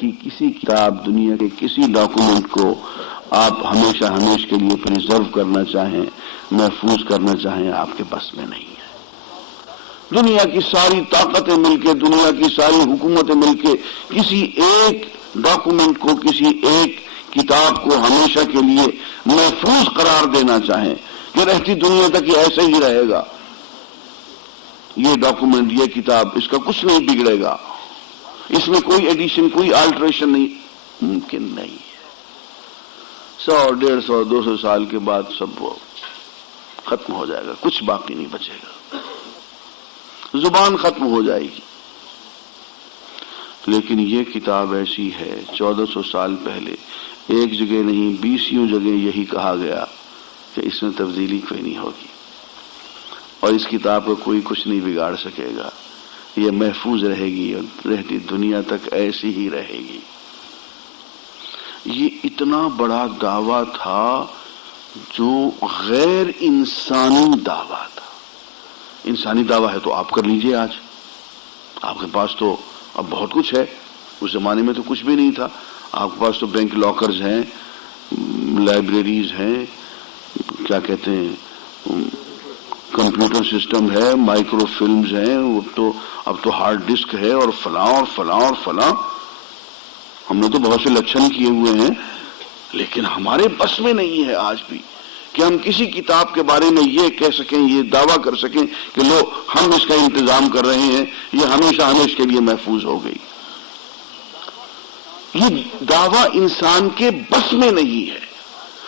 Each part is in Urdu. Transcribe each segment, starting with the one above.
کہ کسی کتاب دنیا کے کسی ڈاکومنٹ کو آپ ہمیشہ ہمیشہ کے لیے پریزرو کرنا چاہیں، محفوظ کرنا چاہیں، آپ کے بس میں نہیں ہے۔ دنیا کی ساری طاقتیں مل کے، دنیا کی ساری حکومتیں مل کے کسی ایک ڈاکومنٹ کو، کسی ایک کتاب کو ہمیشہ کے لیے محفوظ قرار دینا چاہیں کہ رہتی دنیا تک یہ ایسے ہی رہے گا، یہ ڈاکومنٹ، یہ کتاب، اس کا کچھ نہیں بگڑے گا، اس میں کوئی ایڈیشن، کوئی آلٹریشن نہیں، ممکن نہیں ہے۔ 100، 150، 200 سال کے بعد سب وہ ختم ہو جائے گا، کچھ باقی نہیں بچے گا، زبان ختم ہو جائے گی۔ لیکن یہ کتاب ایسی ہے، 1400 سال پہلے ایک جگہ نہیں 20 جگہ یہی کہا گیا کہ اس میں تبدیلی کوئی نہیں ہوگی اور اس کتاب کو کوئی کچھ نہیں بگاڑ سکے گا، یہ محفوظ رہے گی اور رہتی دنیا تک ایسی ہی رہے گی۔ یہ اتنا بڑا دعویٰ تھا جو غیر انسانی دعویٰ تھا۔ انسانی دعویٰ ہے تو آپ کر لیجئے، آج آپ کے پاس تو اب بہت کچھ ہے، اس زمانے میں تو کچھ بھی نہیں تھا۔ آپ کے پاس تو بینک لاکرز ہیں، لائبریریز ہیں، کیا کہتے ہیں، کمپیوٹر سسٹم ہے، مائکرو فلمز ہیں، اب تو ہارڈ ڈسک ہے، اور فلاں اور فلاں اور فلاں۔ ہم نے تو بہت سے لچھن کیے ہوئے ہیں، لیکن ہمارے بس میں نہیں ہے آج بھی کہ ہم کسی کتاب کے بارے میں یہ کہہ سکیں، یہ دعویٰ کر سکیں کہ لو ہم اس کا انتظام کر رہے ہیں، یہ ہمیشہ ہمیشہ کے لیے محفوظ ہو گئی۔ یہ دعویٰ انسان کے بس میں نہیں ہے،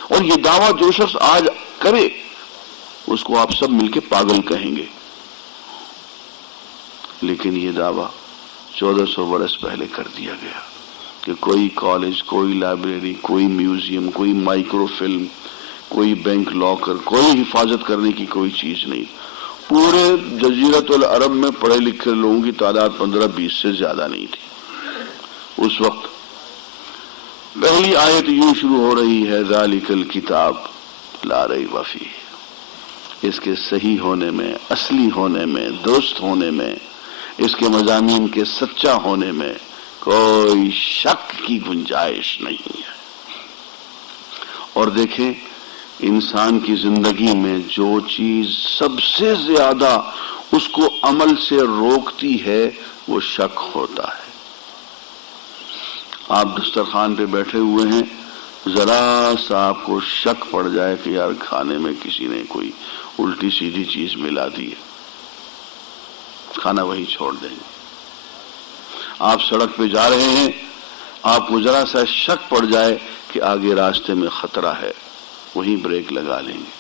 اور یہ دعویٰ جو شخص آج کرے اس کو آپ سب مل کے پاگل کہیں گے۔ لیکن یہ دعویٰ 1400 برس پہلے کر دیا گیا کہ کوئی کالج، کوئی لائبریری، کوئی میوزیم، کوئی مائکرو فلم، کوئی بینک لاکر، کوئی حفاظت کرنے کی کوئی چیز نہیں۔ پورے جزیرۃ العرب میں پڑھے لکھے لوگوں کی تعداد 15-20 سے زیادہ نہیں تھی اس وقت۔ پہلی آیت یوں شروع ہو رہی ہے، ذالک الکتاب لا ریب فیہ، اس کے صحیح ہونے میں، اصلی ہونے میں، درست ہونے میں، اس کے مضامین کے سچا ہونے میں کوئی شک کی گنجائش نہیں ہے۔ اور دیکھیں، انسان کی زندگی میں جو چیز سب سے زیادہ اس کو عمل سے روکتی ہے وہ شک ہوتا ہے۔ آپ دسترخوان پہ بیٹھے ہوئے ہیں، ذرا سا آپ کو شک پڑ جائے کہ یار کھانے میں کسی نے کوئی الٹی سیدھی چیز ملا دی ہے، کھانا وہیں چھوڑ دیں گے۔ آپ سڑک پہ جا رہے ہیں، آپ کو ذرا سا شک پڑ جائے کہ آگے راستے میں خطرہ ہے، وہیں بریک لگا لیں گے۔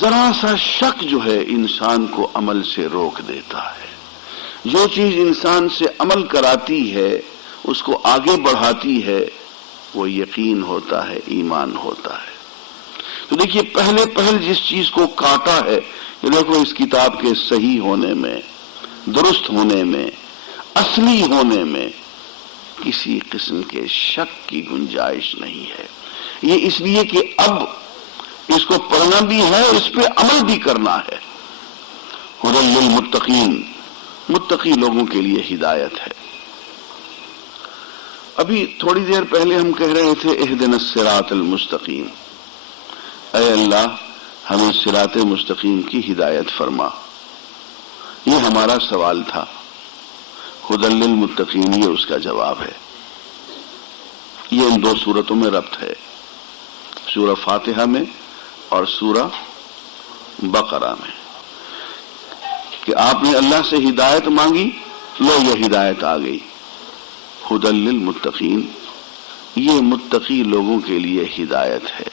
ذرا سا شک جو ہے انسان کو عمل سے روک دیتا ہے۔ جو چیز انسان سے عمل کراتی ہے، اس کو آگے بڑھاتی ہے، وہ یقین ہوتا ہے، ایمان ہوتا ہے۔ تو دیکھیے، پہل جس چیز کو کاٹا ہے کہ دیکھو اس کتاب کے صحیح ہونے میں، درست ہونے میں، اصلی ہونے میں کسی قسم کے شک کی گنجائش نہیں ہے۔ یہ اس لیے کہ اب اس کو پڑھنا بھی ہے، اس پہ عمل بھی کرنا ہے۔ ھدی للمتقین، متقی لوگوں کے لیے ہدایت ہے۔ ابھی تھوڑی دیر پہلے ہم کہہ رہے تھے اہدنا الصراط المستقیم، اے اللہ ہمیں صراط مستقیم کی ہدایت فرما۔ یہ ہمارا سوال تھا۔ ھدی للمتقین، یہ اس کا جواب ہے۔ یہ ان دو سورتوں میں ربط ہے، سورہ فاتحہ میں اور سورہ بقرہ میں، کہ آپ نے اللہ سے ہدایت مانگی، لو یہ ہدایت آ گئی۔ ھدی للمتقین، یہ متقی لوگوں کے لیے ہدایت ہے۔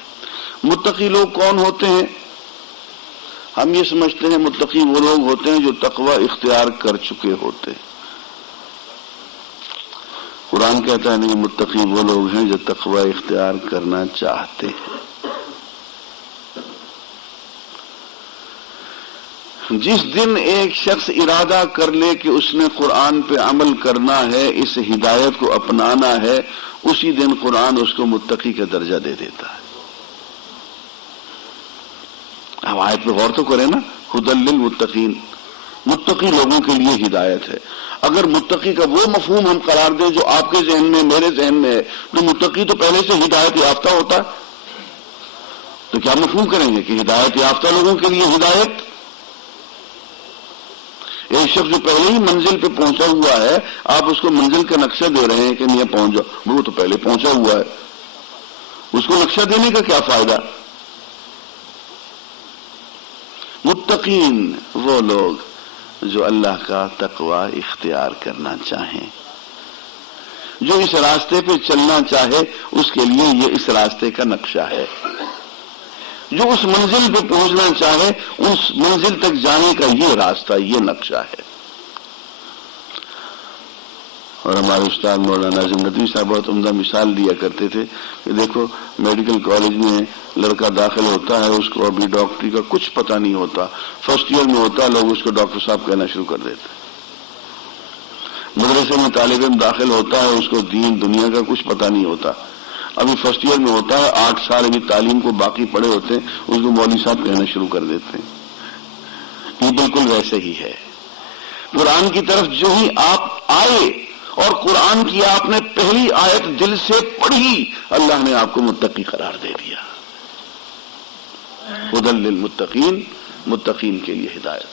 متقی لوگ کون ہوتے ہیں؟ ہم یہ سمجھتے ہیں متقی وہ لوگ ہوتے ہیں جو تقوی اختیار کر چکے ہوتے ہیں۔ قرآن کہتا ہے نہیں، متقی وہ لوگ ہیں جو تقوی اختیار کرنا چاہتے ہیں۔ جس دن ایک شخص ارادہ کر لے کہ اس نے قرآن پہ عمل کرنا ہے، اس ہدایت کو اپنانا ہے، اسی دن قرآن اس کو متقی کا درجہ دے دیتا ہے۔ اب آیت پہ غور تو کریں نا، ھدی للمتقین، متقی لوگوں کے لیے ہدایت ہے۔ اگر متقی کا وہ مفہوم ہم قرار دیں جو آپ کے ذہن میں میرے ذہن میں ہے، تو متقی تو پہلے سے ہدایت یافتہ ہوتا ہے، تو کیا مفہوم کریں گے کہ ہدایت یافتہ لوگوں کے لیے ہدایت؟ ایک شخص جو پہلے ہی منزل پہ پہنچا ہوا ہے، آپ اس کو منزل کا نقشہ دے رہے ہیں کہ نہیں پہنچ جاؤ، وہ تو پہلے پہنچا ہوا ہے، اس کو نقشہ دینے کا کیا فائدہ؟ متقین وہ لوگ جو اللہ کا تقوی اختیار کرنا چاہیں، جو اس راستے پہ چلنا چاہے اس کے لیے یہ اس راستے کا نقشہ ہے، جو اس منزل پہ پہنچنا چاہے اس منزل تک جانے کا یہ راستہ، یہ نقشہ ہے۔ اور ہمارے استاد مولانا ناظم ندوی صاحب بہت عمدہ مثال دیا کرتے تھے کہ دیکھو میڈیکل کالج میں لڑکا داخل ہوتا ہے، اس کو ابھی ڈاکٹری کا کچھ پتہ نہیں ہوتا، فرسٹ ایئر میں ہوتا، لوگ اس کو ڈاکٹر صاحب کہنا شروع کر دیتے۔ مدرسے میں طالب علم داخل ہوتا ہے، اس کو دین دنیا کا کچھ پتہ نہیں ہوتا، ابھی فرسٹ ایئر میں ہوتا ہے، 8 سال ابھی تعلیم کو باقی پڑے ہوتے ہیں، اس کو مولوی صاحب کہنا شروع کر دیتے ہیں۔ یہ بالکل ویسے ہی ہے۔ قرآن کی طرف جو ہی آپ آئے اور قرآن کی آپ نے پہلی آیت دل سے پڑھی، اللہ نے آپ کو متقی قرار دے دیا۔ ہدی للمتقین، متقین کے لیے ہدایت۔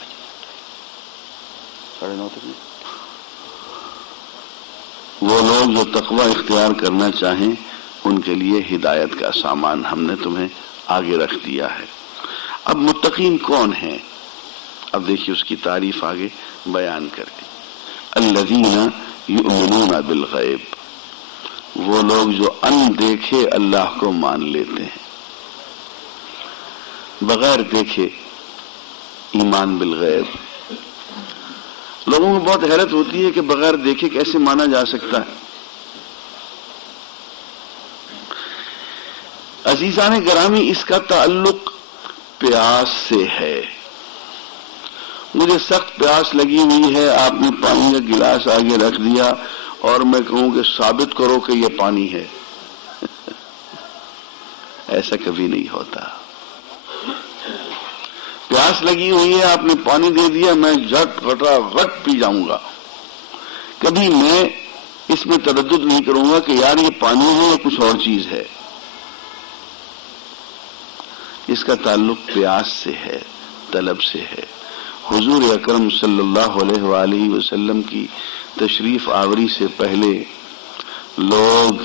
وہ لوگ جو تقوی اختیار کرنا چاہیں ان کے لیے ہدایت کا سامان ہم نے تمہیں آگے رکھ دیا ہے۔ اب متقین کون ہیں؟ اب دیکھیے اس کی تعریف آگے بیان کر دی۔ الذین یؤمنون بالغیب، وہ لوگ جو ان دیکھے اللہ کو مان لیتے ہیں، بغیر دیکھے ایمان بالغیب۔ لوگوں کو بہت حیرت ہوتی ہے کہ بغیر دیکھے کیسے مانا جا سکتا ہے۔ عزیزان گرامی، اس کا تعلق پیاس سے ہے۔ مجھے سخت پیاس لگی ہوئی ہے، آپ نے پانی کا گلاس آگے رکھ دیا اور میں کہوں کہ ثابت کرو کہ یہ پانی ہے، ایسا کبھی نہیں ہوتا۔ پیاس لگی ہوئی ہے، آپ نے پانی دے دیا، میں جھٹ غٹا غٹ پی جاؤں گا، کبھی میں اس میں تردد نہیں کروں گا کہ یار یہ پانی ہے یا کچھ اور چیز ہے۔ اس کا تعلق پیاس سے ہے، طلب سے ہے۔ حضور اکرم صلی اللہ علیہ وآلہ وسلم کی تشریف آوری سے پہلے لوگ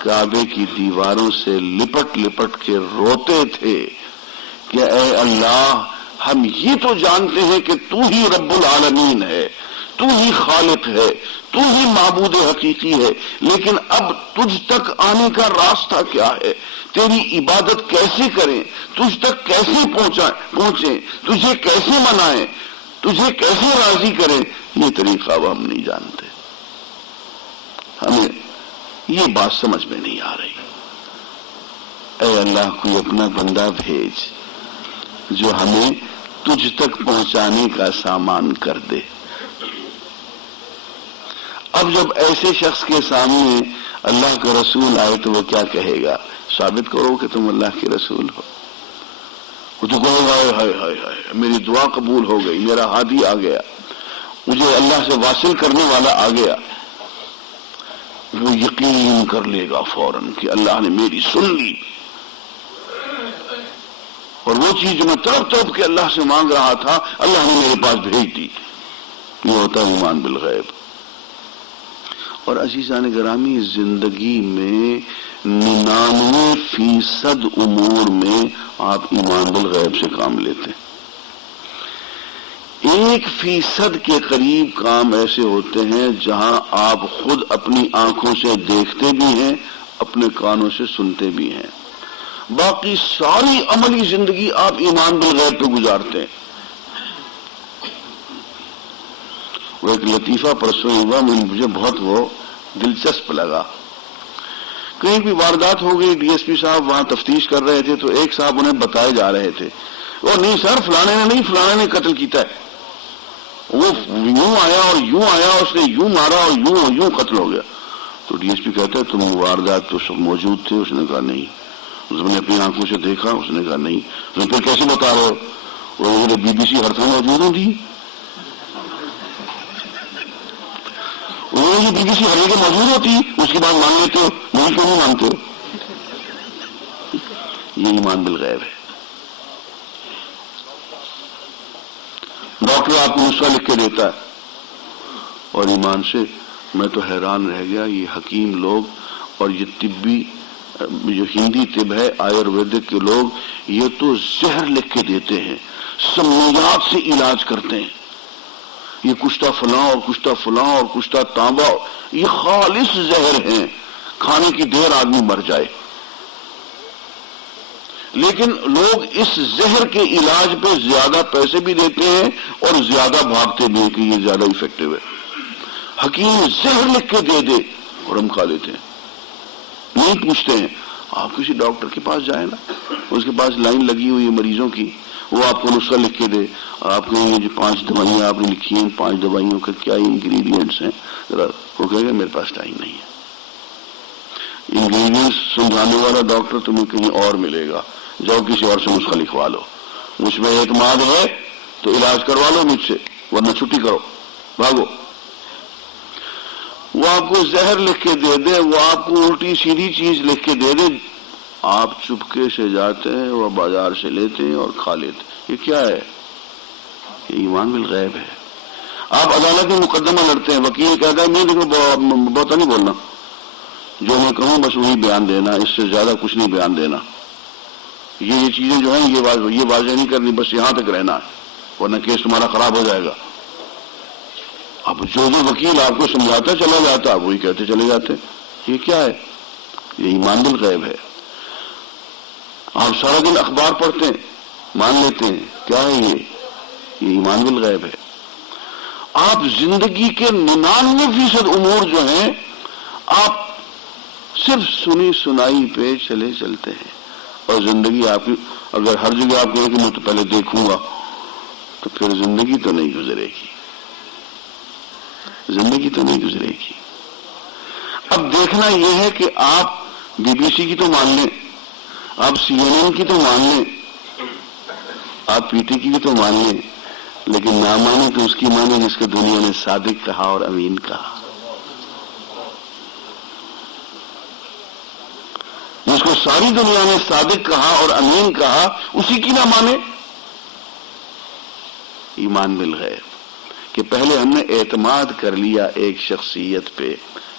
کعبے کی دیواروں سے لپٹ لپٹ کے روتے تھے کہ اے اللہ، ہم یہ تو جانتے ہیں کہ تو ہی رب العالمین ہے، تو ہی خالق ہے، تو ہی معبود حقیقی ہے، لیکن اب تجھ تک آنے کا راستہ کیا ہے؟ تیری عبادت کیسے کریں؟ تجھ تک کیسے پہنچیں؟ تجھے کیسے منائیں؟ تجھے کیسے راضی کریں؟ یہ طریقہ اب ہم نہیں جانتے، ہمیں یہ بات سمجھ میں نہیں آ رہی۔ اے اللہ، کوئی اپنا بندہ بھیج جو ہمیں تجھ تک پہنچانے کا سامان کر دے۔ اب جب ایسے شخص کے سامنے اللہ کا رسول آئے تو وہ کیا کہے گا؟ ثابت کرو کہ تم اللہ کے رسول ہو۔ وہ تو کہے گا ہائے ہائے ہائے، میری دعا قبول ہو گئی، میرا ہادی آ گیا، مجھے اللہ سے واصل کرنے والا آ گیا۔ وہ یقین کر لے گا فوراً کہ اللہ نے میری سن لی، اور وہ چیز جو میں تڑپ تڑپ کے اللہ سے مانگ رہا تھا اللہ نے میرے پاس بھیج دی۔ یہ ہوتا ہے ایمان بالغیب۔ اور عزیزان گرامی، زندگی میں 99% امور میں آپ ایمان بالغیب سے کام لیتے ہیں۔ 1% کے قریب کام ایسے ہوتے ہیں جہاں آپ خود اپنی آنکھوں سے دیکھتے بھی ہیں، اپنے کانوں سے سنتے بھی ہیں، باقی ساری عملی زندگی آپ ایمان بالغیب پہ گزارتے ہیں۔ وہ ایک لطیفہ پرسوں ہوا، مجھے بہت وہ دلچسپ لگا۔ کہیں بھی واردات ہو گئی، ڈی ایس پی صاحب وہاں تفتیش کر رہے تھے تو ایک صاحب انہیں بتائے جا رہے تھے، وہ نہیں سر فلانے نے نہیں، فلانے نے قتل کیتا ہے، وہ یوں آیا اور یوں آیا، اس نے یوں مارا اور یوں قتل ہو گیا۔ تو ڈی ایس پی کہتا ہے تم واردات تو سب موجود تھے؟ اس نے کہا نہیں۔ اس نے اپنی آنکھوں سے دیکھا؟ اس نے کہا نہیں۔ اس نے پھر کیسے بتا رہے ہو؟ وہ بی بی سی ہر تھا موجود ہوں تھی۔ یہ بی بی سی ہر جگہ موجود ہوتی ہے، اس کی بات مان لیتے ہو، نہیں کیوں نہیں مانتے ہو؟ یہ ایمان بالغیب ہے۔ ڈاکٹر آپ کو نسخہ لکھ کے دیتا ہے اور ایمان سے میں تو حیران رہ گیا، یہ حکیم لوگ اور یہ طبی جو ہندی طب ہے آیورویدک کے لوگ، یہ تو زہر لکھ کے دیتے ہیں، سمیات سے علاج کرتے ہیں، یہ کشتہ فلاں اور کشتہ فلاں اور کشتہ تانبا، یہ خالص زہر ہیں، کھانے کی دیر آدمی مر جائے، لیکن لوگ اس زہر کے علاج پہ زیادہ پیسے بھی دیتے ہیں اور زیادہ بھاگتے بھی ہیں کہ یہ زیادہ افیکٹو ہے۔ حکیم زہر لکھ کے دے دے اور ہم کھا لیتے ہیں، نہیں پوچھتے ہیں۔ آپ کسی ڈاکٹر کے پاس جائیں نا، اس کے پاس لائن لگی ہوئی ہے مریضوں کی، وہ آپ کو نسخہ لکھ کے دے، آپ کہیں گے جو 5 دوائیاں آپ نے لکھی ہیں، 5 دوائیوں کے کیا انگریڈینٹس ہیں، ذرا وہ کہے گا میرے پاس ٹائم نہیں ہے۔ انگریڈینٹس سمجھانے والا ڈاکٹر تمہیں کہیں اور ملے گا، جاؤ کسی اور سے نسخہ لکھوا لو، مجھ میں اعتماد ہے تو علاج کروا لو مجھ سے، ورنہ چھٹی کرو، بھاگو۔ وہ آپ کو زہر لکھ کے دے دے، وہ آپ کو الٹی سیدھی چیز لکھ کے دے دے، آپ چپکے سے جاتے ہیں، وہ بازار سے لیتے ہیں اور کھا لیتے ہیں۔ یہ کیا ہے؟ یہ ایمان بالغیب ہے۔ آپ عدالت میں مقدمہ لڑتے ہیں، وکیل کہتا ہے میں دیکھو بہت نہیں بولنا، جو میں کہوں بس وہی بیان دینا، اس سے زیادہ کچھ نہیں بیان دینا، یہ چیزیں جو ہیں یہ واضح نہیں کرنی، بس یہاں تک رہنا ہے، ورنہ کیس تمہارا خراب ہو جائے گا۔ اب جو وکیل آپ کو سمجھاتا چلا جاتا آپ وہی کہتے چلے جاتے۔ یہ کیا ہے؟ یہ ایمان بالغیب ہے۔ آپ سارا دن اخبار پڑھتے ہیں، مان لیتے ہیں، کیا ہے یہ ایمان بالغیب ہے۔ آپ زندگی کے 99% امور جو ہیں آپ صرف سنی سنائی پہ چلتے ہیں، اور زندگی آپ کی اگر ہر جگہ آپ کہیں کہ میں تو پہلے دیکھوں گا تو پھر زندگی تو نہیں گزرے گی، زندگی تو نہیں گزرے گی۔ اب دیکھنا یہ ہے کہ آپ بی بی سی کی تو مان لیں، آپ CNN کی تو مان لیں، آپ پی ٹی کی بھی تو مان لیں، لیکن نہ مانے تو اس کی مانے جس کو دنیا نے صادق کہا اور امین کہا، جس کو ساری دنیا نے صادق کہا اور امین کہا اسی کی نہ مانے۔ ایمان بالغیب کہ پہلے ہم نے اعتماد کر لیا ایک شخصیت پہ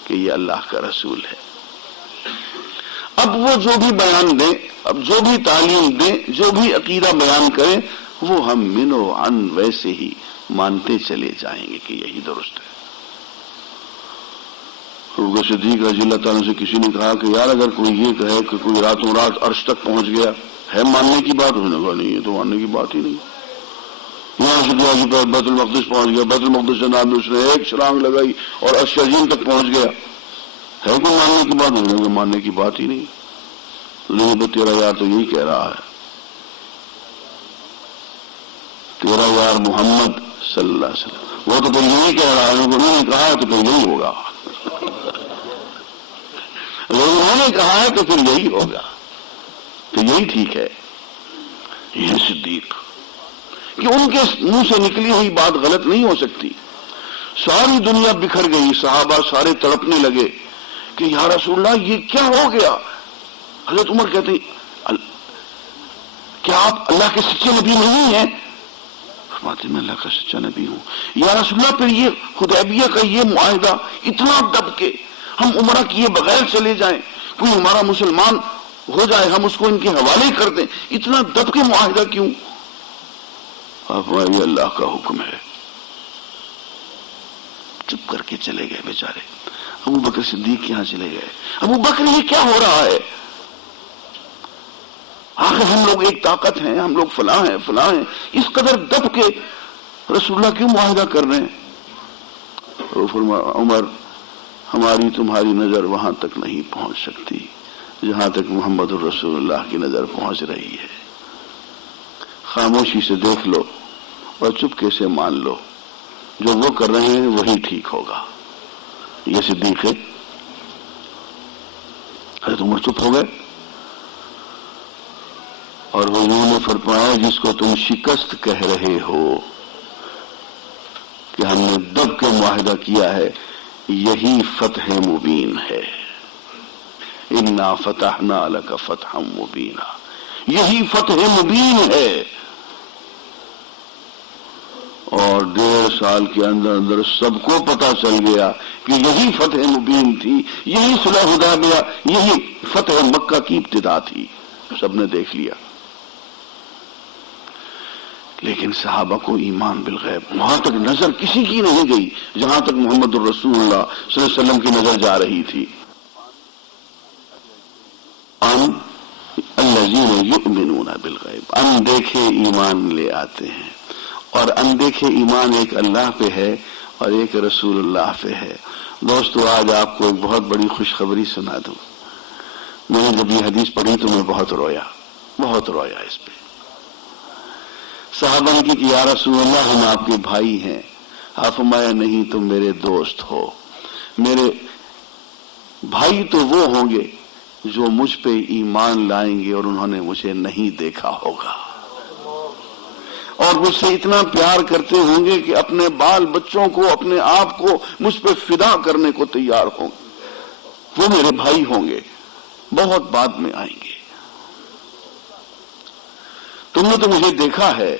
کہ یہ اللہ کا رسول ہے، اب وہ جو بھی بیان دیں، اب جو بھی تعلیم دیں، جو بھی عقیدہ بیان کریں، وہ ہم من و عن ویسے ہی مانتے چلے جائیں گے کہ یہی درست ہے۔ ابو بکر صدیق رضی اللہ تعالیٰ سے کسی نے کہا کہ یار اگر کوئی یہ کہے کہ کوئی راتوں رات عرش تک پہنچ گیا، ہے ماننے کی بات؟ انہوں نے کہا نہیں، یہ تو ماننے کی بات ہی نہیں، یہاں سے گیا کہ بیت المقدس پہنچ گیا، بیت المقدس سے نام اس نے ایک چھلانگ لگائی اور عرش عظیم تک پہنچ گیا، ہے کوئی ماننے کی بات؟ انہوں نے کہا ماننے کی بات ہی نہیں، نہیں تو تیرا یار تو یہی کہہ رہا ہے، تیرا یار محمد صلی اللہ علیہ وسلم وہ تو پھر یہی کہہ رہا ہے، انہوں نے کہا ہے تو پھر یہی ہوگا، انہوں نے کہا ہے تو پھر یہی ہوگا، تو یہی ٹھیک ہے۔ یہ صدیق کہ ان کے منہ سے نکلی ہوئی بات غلط نہیں ہو سکتی۔ ساری دنیا بکھر گئی، صحابہ سارے تڑپنے لگے کہ یا رسول اللہ یہ کیا ہو گیا؟ حضرت عمر کہتے ہیں کیا آپ اللہ کے سچے نبی نہیں ہیں؟ فرماتے میں اللہ کا سچا نبی ہوں۔ یا رسول اللہ پھر یہ حدیبیہ کا یہ معاہدہ اتنا دب کے ہم عمرہ کیے بغیر چلے جائیں، کوئی ہمارا مسلمان ہو جائے ہم اس کو ان کے حوالے کر دیں، اتنا دب کے معاہدہ کیوں؟ یہ اللہ کا حکم ہے۔ چپ کر کے چلے گئے بیچارے، ابو بکر صدیق یہاں چلے گئے، ابو بکر یہ کیا ہو رہا ہے؟ آخر ہم لوگ ایک طاقت ہیں، ہم لوگ فلاں ہیں، اس قدر دب کے رسول اللہ کیوں معاہدہ کر رہے ہیں؟ عمر ہماری تمہاری نظر وہاں تک نہیں پہنچ سکتی جہاں تک محمد الرسول اللہ کی نظر پہنچ رہی ہے، خاموشی سے دیکھ لو اور چپکے سے مان لو، جو وہ کر رہے ہیں وہی ٹھیک ہوگا۔ یہ صدیق ہے۔ حضرت عمر چپ ہو گئے اور حضور نے فرمایا جس کو تم شکست کہہ رہے ہو کہ ہم نے دب کے معاہدہ کیا ہے، یہی فتح مبین ہے. انا فتحنا لک فتحا مبینا، یہی فتح مبین ہے. اور 1.5 سال کے اندر اندر سب کو پتا چل گیا کہ یہی فتح مبین تھی، یہی صلح حدیبیہ، یہی فتح مکہ کی ابتدا تھی. سب نے دیکھ لیا. لیکن صحابہ کو ایمان بالغیب وہاں تک نظر کسی کی نہیں گئی جہاں تک محمد الرسول اللہ صلی اللہ علیہ وسلم کی نظر جا رہی تھی. الذین یؤمنون بالغیب، اندیکھے ایمان لے آتے ہیں. اور اندیکھے ایمان ایک اللہ پہ ہے اور ایک رسول اللہ پہ ہے. دوستو آج آپ کو ایک بہت بڑی خوشخبری سنا دوں. میں نے جب یہ حدیث پڑھی تو میں بہت رویا اس پہ. صحابہ نے کہ یا رسول اللہ ہم آپ کے بھائی ہیں. آپ فرمایا نہیں تم میرے دوست ہو. میرے بھائی تو وہ ہوں گے جو مجھ پہ ایمان لائیں گے اور انہوں نے مجھے نہیں دیکھا ہوگا اور مجھ سے اتنا پیار کرتے ہوں گے کہ اپنے بال بچوں کو، اپنے آپ کو مجھ پہ فدا کرنے کو تیار ہوں گے. وہ میرے بھائی ہوں گے، بہت بعد میں آئیں گے. تم نے تو مجھے دیکھا ہے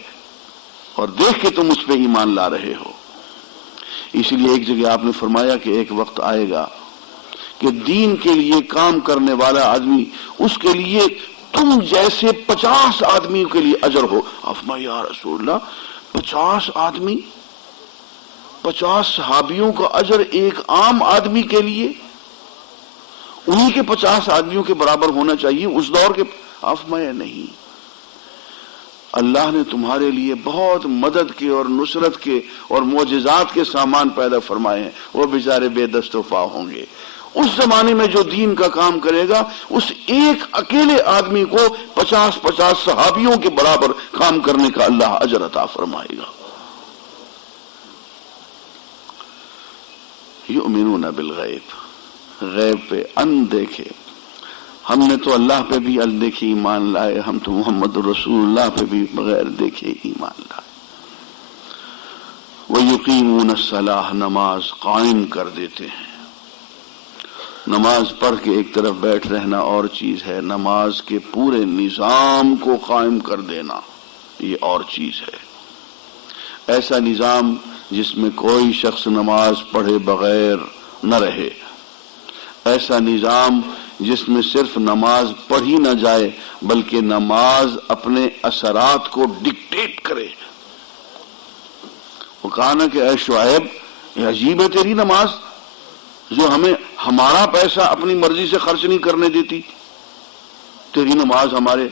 اور دیکھ کے تم مجھ پہ ایمان لا رہے ہو. اسی لیے ایک جگہ آپ نے فرمایا کہ ایک وقت آئے گا کہ دین کے لیے کام کرنے والا آدمی، اس کے لیے تم جیسے 50 آدمی کے لیے اجر ہو. افما یا رسول اللہ 50 آدمی، 50 صحابیوں کا اجر ایک عام آدمی کے لیے، انہی کے 50 آدمیوں کے برابر ہونا چاہیے اس دور کے. افمایا نہیں، اللہ نے تمہارے لیے بہت مدد کے اور نصرت کے اور معجزات کے سامان پیدا فرمائے ہیں. وہ بیچارے بے دست و پا ہوں گے. اس زمانے میں جو دین کا کام کرے گا اس ایک اکیلے آدمی کو 50 صحابیوں کے برابر کام کرنے کا اللہ اجر عطا فرمائے گا. یؤمنون بالغیب، غیب پہ اندیکھے. ہم نے تو اللہ پہ بھی اندیکھے ایمان لائے، ہم تو محمد رسول اللہ پہ بھی بغیر دیکھے ایمان لائے. وَيُقِيمُونَ الصَّلَاةَ، نماز قائم کر دیتے ہیں. نماز پڑھ کے ایک طرف بیٹھ رہنا اور چیز ہے، نماز کے پورے نظام کو قائم کر دینا یہ اور چیز ہے. ایسا نظام جس میں کوئی شخص نماز پڑھے بغیر نہ رہے، ایسا نظام جس میں صرف نماز پڑھی نہ جائے بلکہ نماز اپنے اثرات کو ڈکٹیٹ کرے. وہ کہا نا کہ اے شعیب یہ عجیب ہے تیری نماز جو ہمیں ہمارا پیسہ اپنی مرضی سے خرچ نہیں کرنے دیتی. تیری نماز ہمارے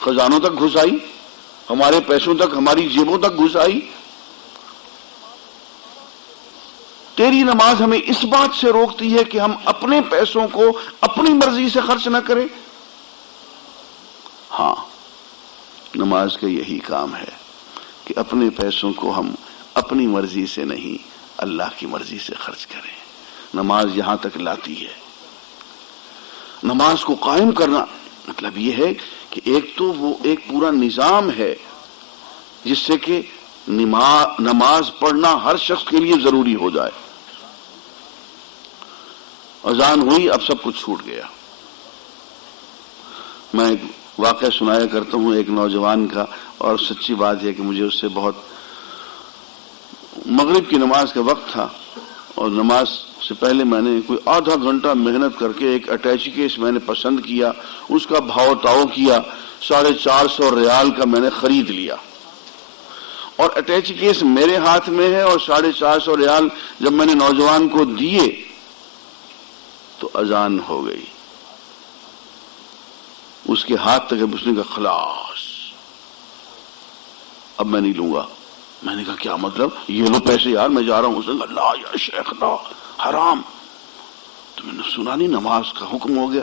خزانوں تک گھس آئی، ہمارے پیسوں تک، ہماری جیبوں تک گھس آئی. تیری نماز ہمیں اس بات سے روکتی ہے کہ ہم اپنے پیسوں کو اپنی مرضی سے خرچ نہ کریں. ہاں، نماز کا یہی کام ہے کہ اپنے پیسوں کو ہم اپنی مرضی سے نہیں اللہ کی مرضی سے خرچ کریں. نماز یہاں تک لاتی ہے. نماز کو قائم کرنا مطلب یہ ہے کہ ایک تو وہ ایک پورا نظام ہے جس سے کہ نماز پڑھنا ہر شخص کے لیے ضروری ہو جائے. اذان ہوئی، اب سب کچھ چھوٹ گیا. میں ایک واقعہ سنایا کرتا ہوں ایک نوجوان کا، اور سچی بات ہے کہ مجھے اس سے بہت، مغرب کی نماز کا وقت تھا اور نماز سے پہلے میں نے کوئی آدھا گھنٹہ محنت کر کے ایک اٹیچی کیس میں نے پسند کیا، اس کا بھاؤ تاؤ کیا، 450 ریال کا میں نے خرید لیا. اور اٹیچی کیس میرے ہاتھ میں ہے اور 450 ریال جب میں نے نوجوان کو دیے تو اذان ہو گئی. اس کے ہاتھ تک اس نے کہا خلاص اب میں نہیں لوں گا. میں نے کہا کیا مطلب؟ یہ لو پیسے یار میں جا رہا ہوں. اس نے کہا لا یا شیخ لا، حرام. تو میں نے سنا نہیں، نماز کا حکم ہو گیا،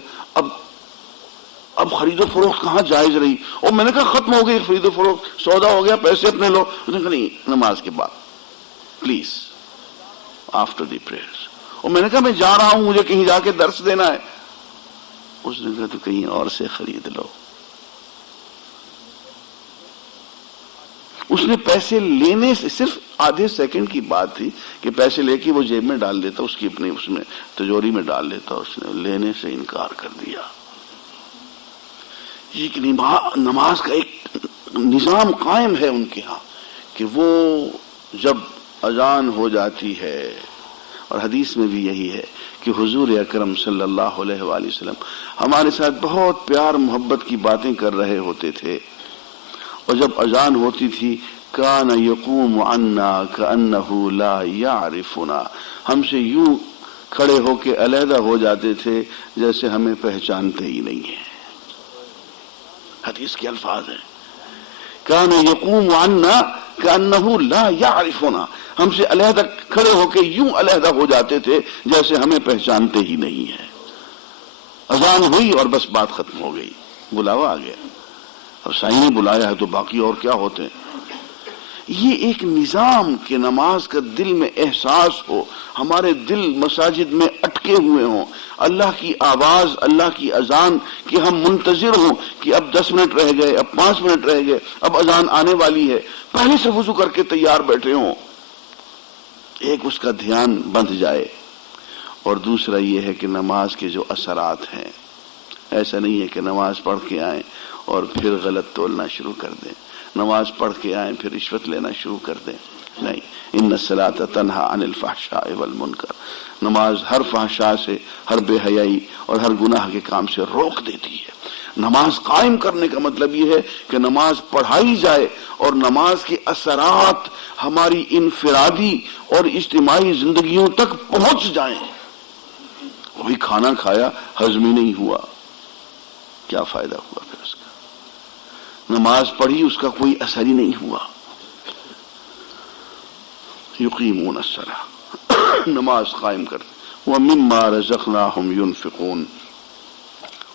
اب خرید و فروخت کہاں جائز رہی؟ اور میں نے کہا ختم ہو گئی خرید و فروخت، سودا ہو گیا، پیسے اپنے لو. اس نے کہا نہیں، نماز کے بعد پلیز آفٹر دی پریئرز. اور میں نے کہا میں جا رہا ہوں، مجھے کہیں جا کے درس دینا ہے. اس نے کہا تو کہیں اور سے خرید لو. اس نے پیسے لینے سے صرف آدھے سیکنڈ کی بات تھی کہ پیسے لے کے وہ جیب میں ڈال دیتا، اس کی اپنی اس میں تجوری میں ڈال دیتا، اس نے لینے سے انکار کر دیا۔ یہ نماز کا ایک نظام قائم ہے ان کے ہاں کہ وہ جب اذان ہو جاتی ہے، اور حدیث میں بھی یہی ہے کہ حضور اکرم صلی اللہ علیہ وآلہ وسلم ہمارے ساتھ بہت پیار محبت کی باتیں کر رہے ہوتے تھے، اور جب اذان ہوتی تھی کان یقوم عنا کأنہ لا یعرفنا، ہم سے یوں کھڑے ہو کے علیحدہ ہو جاتے تھے جیسے ہمیں پہچانتے ہی نہیں ہیں۔ حدیث کے الفاظ ہیں، کان یقوم عنا کأنہ لا یعرفنا، ہم سے علیحدہ کھڑے ہو کے یوں علیحدہ ہو جاتے تھے جیسے ہمیں پہچانتے ہی نہیں ہیں۔ اذان ہوئی اور بس بات ختم ہو گئی، بلاوا آ گیا، اب سائیں نے بلایا ہے تو باقی اور کیا ہوتے ہیں۔ یہ ایک نظام کہ نماز کا دل میں احساس ہو، ہمارے دل مساجد میں اٹکے ہوئے ہوں، اللہ کی آواز، اللہ کی اذان کہ ہم منتظر ہوں کہ اب 10 منٹ رہ گئے، اب 5 منٹ رہ گئے، اب اذان آنے والی ہے، پہلے سے وضو کر کے تیار بیٹھے ہوں، ایک اس کا دھیان بندھ جائے۔ اور دوسرا یہ ہے کہ نماز کے جو اثرات ہیں، ایسا نہیں ہے کہ نماز پڑھ کے آئیں اور پھر غلط تولنا شروع کر دیں، نماز پڑھ کے آئیں پھر رشوت لینا شروع کر دیں، نہیں، ان الصلاۃ تنہی عن الفحشاء والمنکر، نماز ہر فحشاء سے، ہر بے حیائی اور ہر گناہ کے کام سے روک دیتی ہے۔ نماز قائم کرنے کا مطلب یہ ہے کہ نماز پڑھائی جائے اور نماز کے اثرات ہماری انفرادی اور اجتماعی زندگیوں تک پہنچ جائیں۔ وہی کھانا کھایا ہضم ہی نہیں ہوا، کیا فائدہ ہوا پھر اس کا؟ نماز پڑھی اس کا کوئی اثر ہی نہیں ہوا۔ یقیمون الصلاۃ، نماز قائم کرتے، وَمِمَّا رَزَقْنَاهُمْ يُنْفِقُونَ،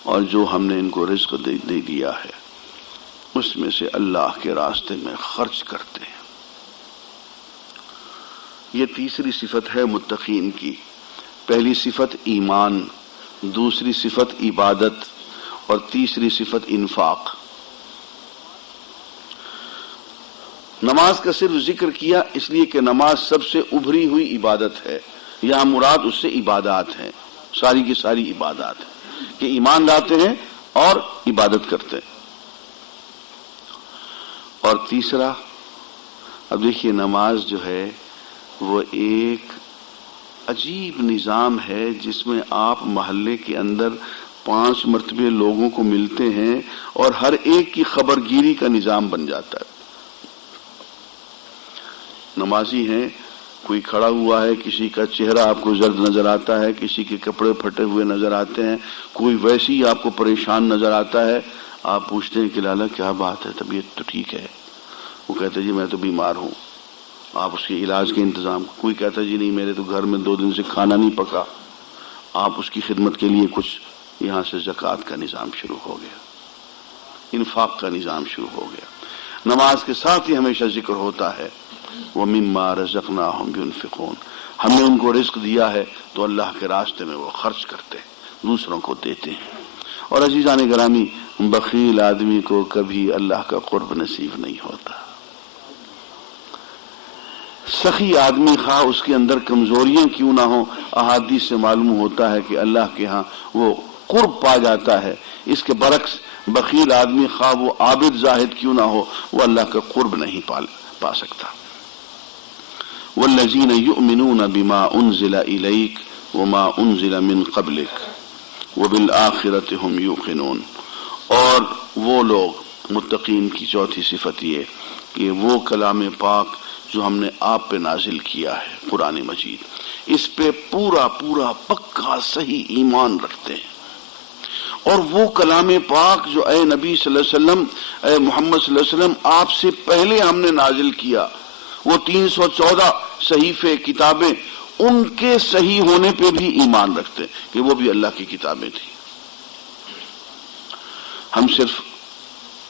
اور جو ہم نے ان کو رزق دے دیا ہے اس میں سے اللہ کے راستے میں خرچ کرتے ہیں۔ یہ تیسری صفت ہے متقین کی۔ پہلی صفت ایمان، دوسری صفت عبادت، اور تیسری صفت انفاق۔ نماز کا صرف ذکر کیا اس لیے کہ نماز سب سے ابھری ہوئی عبادت ہے، یہاں مراد اس سے عبادات ہیں، ساری کی ساری عبادات ہیں کہ ایمان لاتے ہیں اور عبادت کرتے ہیں۔ اور تیسرا، اب دیکھیے نماز جو ہے وہ ایک عجیب نظام ہے جس میں آپ محلے کے اندر 5 مرتبے لوگوں کو ملتے ہیں اور ہر ایک کی خبر گیری کا نظام بن جاتا ہے۔ نمازی ہیں، کوئی کھڑا ہوا ہے، کسی کا چہرہ آپ کو زرد نظر آتا ہے، کسی کے کپڑے پھٹے ہوئے نظر آتے ہیں، کوئی ویسے ہی آپ کو پریشان نظر آتا ہے، آپ پوچھتے ہیں کہ لالا کیا بات ہے، طبیعت تو ٹھیک ہے؟ وہ کہتے ہیں جی میں تو بیمار ہوں، آپ اس کے علاج کے انتظام۔ کوئی کہتا ہے جی نہیں میرے تو گھر میں 2 دن سے کھانا نہیں پکا، آپ اس کی خدمت کے لیے کچھ، یہاں سے زکوٰۃ کا نظام شروع ہو گیا، انفاق کا نظام شروع ہو گیا۔ نماز کے ساتھ ہی ہمیشہ ذکر ہوتا ہے وَمِمَّا رَزَقْنَاهُمْ يُنْفِقُونَ، ہم نے ان کو رزق دیا ہے تو اللہ کے راستے میں وہ خرچ کرتے ہیں، دوسروں کو دیتے ہیں۔ اور عزیزان گرامی، بخیل آدمی کو کبھی اللہ کا قرب نصیب نہیں ہوتا۔ سخی آدمی خواہ اس کے اندر کمزوریاں کیوں نہ ہوں، احادیث سے معلوم ہوتا ہے کہ اللہ کے ہاں وہ قرب پا جاتا ہے۔ اس کے برعکس بخیل آدمی خواہ وہ عابد زاہد کیوں نہ ہو، وہ اللہ کا قرب نہیں پا سکتا۔ وَالَّذِينَ يُؤْمِنُونَ بِمَا أُنزِلَ إِلَيْكَ وَمَا أُنزِلَ مِن قَبْلِكَ وَبِالْآخِرَةِ هُمْ يُوقِنُونَ، اور وہ لوگ متقین کی چوتھی صفت یہ کہ وہ کلام پاک جو ہم نے آپ پہ نازل کیا ہے قرآن مجید، اس پہ پورا پکا صحیح ایمان رکھتے ہیں۔ اور وہ کلام پاک جو اے نبی صلی اللہ علیہ وسلم، اے محمد صلی اللہ علیہ وسلم آپ سے پہلے ہم نے نازل کیا، وہ 314 صحیفے کتابیں، ان کے صحیح ہونے پہ بھی ایمان رکھتے ہیں کہ وہ بھی اللہ کی کتابیں تھیں۔ ہم صرف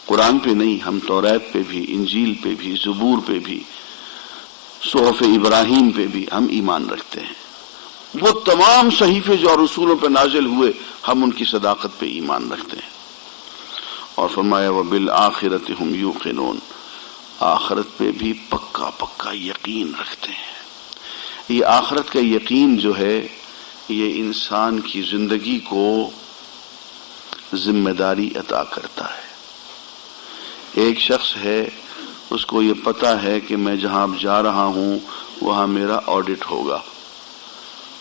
قرآن پہ نہیں، ہم توریت پہ بھی، انجیل پہ بھی، زبور پہ بھی، صحف ابراہیم پہ بھی ہم ایمان رکھتے ہیں۔ وہ تمام صحیفے جو رسولوں پہ نازل ہوئے، ہم ان کی صداقت پہ ایمان رکھتے ہیں۔ اور فرمایا وَبِالْآخِرَةِ هُمْ يُوقِنُونَ، آخرت پہ بھی پکا پکا یقین رکھتے ہیں۔ یہ آخرت کا یقین جو ہے یہ انسان کی زندگی کو ذمہ داری عطا کرتا ہے۔ ایک شخص ہے، اس کو یہ پتا ہے کہ میں جہاں جا رہا ہوں وہاں میرا آڈٹ ہوگا،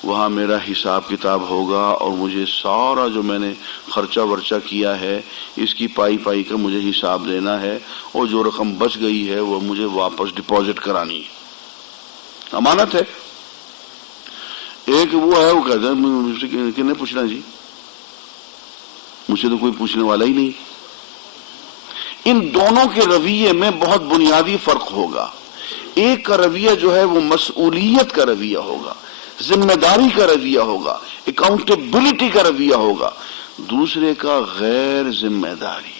وہاں میرا حساب کتاب ہوگا، اور مجھے سارا جو میں نے خرچہ ورچہ کیا ہے اس کی پائی پائی کا مجھے حساب دینا ہے، اور جو رقم بچ گئی ہے وہ مجھے واپس ڈپازٹ کرانی ہے، امانت ہے۔ ایک وہ ہے، وہ کہتا ہے مجھ سے کنے پوچھنا جی، مجھ سے تو کوئی پوچھنے والا ہی نہیں۔ ان دونوں کے رویے میں بہت بنیادی فرق ہوگا۔ ایک کا رویہ جو ہے وہ مسئولیت کا رویہ ہوگا، ذمہ داری کا رویہ ہوگا، اکاؤنٹیبلٹی کا رویہ ہوگا، دوسرے کا غیر ذمہ داری،